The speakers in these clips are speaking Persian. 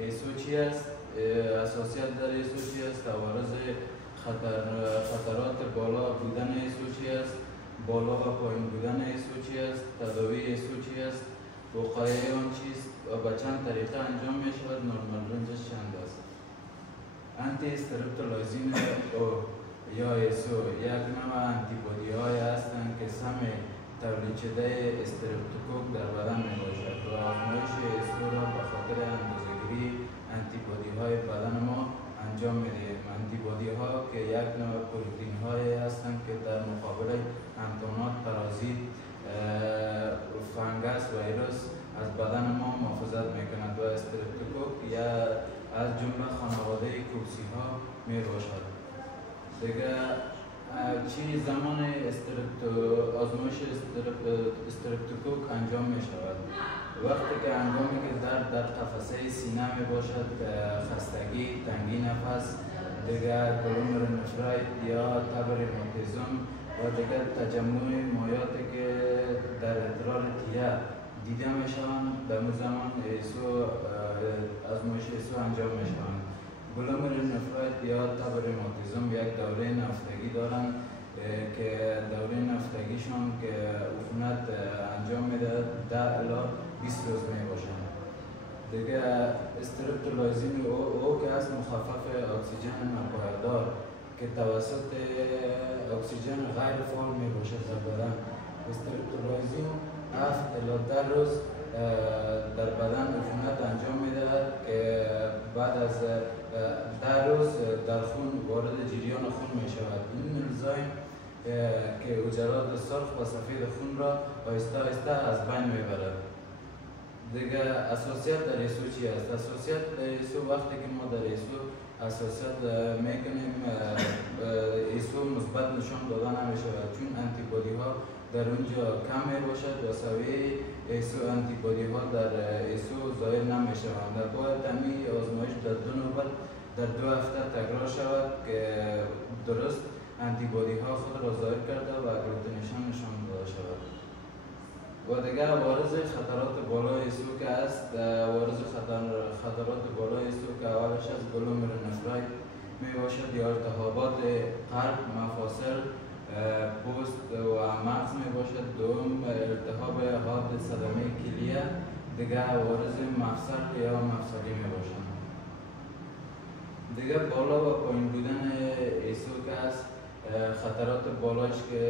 ایسو چی است؟ اساسیت در ایسو چی است؟ عوارض خطرات بالا بودن ایسو چی است؟ بالا و پایین بودن ایسو چی است؟ تداوی ایسو چی است؟ وقایع آن چیست؟ و به چند طریقه انجام می شود؟ نورمال رنجش چند است؟ انتی استرپتولایزین یا ایسو یک نوع انتیبادی های هستند که سم تولید شده استرپتوکوک در بدن می باشد و آزمایش ایسو را به خاطر اندازه‌گیری انتیبادی های بدن ما انجام می دهیم. انتیبادی ها که یک نوع پروتین هایی هستند که در مقابل امکانات پرازیت، فنگس و ویروس از بدن ما محافظت می کند و استرپتوکوک یا از جمله خانواده کوکسی ها می باشد. دیگه چی زمان آزمایش استرپتوکوک انجام می شود؟ وقتی که هنگامی که در قفسه سینه می باشد، خستگی، تنگی نفس، دیگه گلومرونفریت یا تب روماتیسم و دیگه تجمع مایاتی که در ادرار تیه دیده می شوند، در اون زمان آزمایش ایسو انجام می شوند. گلومرونفریت یا تب روماتیسم یک دوره نفتگی دارند که دوره نفتگیشان که عفونت انجام میده 10 الی 20 روز می باشند. دیگه استرپتولایزین او که است مخفف اکسیژن ناپایدار که توسط اکسیژن غیر فعال می باشد در بدن. استرپتولایزین 7 الی 10 روز در بدن عفونت انجام می دهد که بعد از 10 روز در خون وارد جریان خون می شود. این انزایم که حجرات سرخ و سفید خون را آهسته آهسته از بین می برد. دیگه اساسیت در ایسو چی است؟ اساسیت در ایسو وقتی که ما در ایسو اساسیت می کنیم ایسو مثبت نشان داده نمی شود چون انتیبادی ها در اونجا کم می باشد و سویه ایسو انتیبادی ها در ایسو ظاهر نمی شوند. باید همین آزمایش در 2 نوبت در 2 هفته تکرار شود که درست انتیبادی ها خود را ظاهر کرده و اگلوتینیشن نشان داده شود. و دیگه عوارض خطرات بالای ایسو که است، عوارض خطرات بالای ایسو که اولش از گلومرونفریت می باشد یا التهابات قلب، مفاصل، پوست و مغز می باشد. دوم التهاب حاد صدمه کلیه، دیگه عوارض مفصل یا مفصلی می باشند. دیگه بالا و پایین بودن ایسو که است، خطرات بالاش که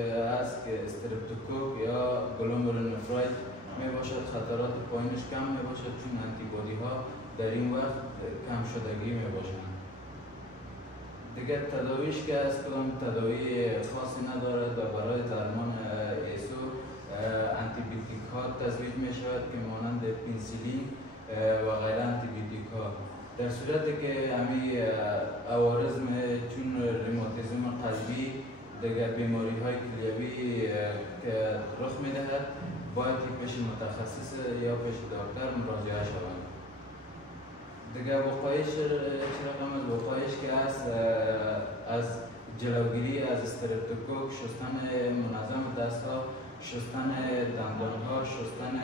است که استرپتوکوک یا گلومرونفریت می باشد. خطرات پایینش کم می باشد چون انتیبادی ها در این وقت کم شدگی می باشند. دیگه تداویش که است کدام تداوی خاصی ندارد و برای درمان ایسو انتیبیوتیک ها تجویز می شود که مانند پنسیلین و غیر انتیبیوتیک ها. در صورتی که همین عوارض چون روماتیسم قلبی، دیگه بیماری های کلیوی که رخ می دهد باید پیش متخصص یا پیش دکتر مراجعه شود. دیگه وقایعش چه رقم از وقایعش که است از جلوگیری از استرپتوکوک، شستن منظم دست ها، شستن دندان ها، شستن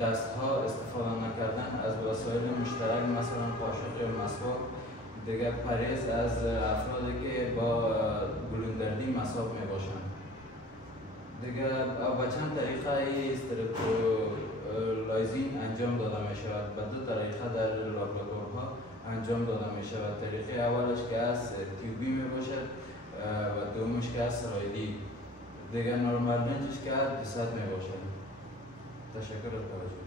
دست ها، استفاده نکردن از وسایل مشترک مثلا قاشق یا مسواک. دیگه پرهیز از افرادی که با گلوندردی مصاب می باشند. دیگه با چند طریقه استرپتولایزین انجام داده می شود. به 2 طریقه در لابراتوارها انجام داده می شود. طریقه اولش که است تیوبی می باشد و دومش که است سرایدی. دیگه نورمال رنجش که 200 می باشد. تشکر از توجه.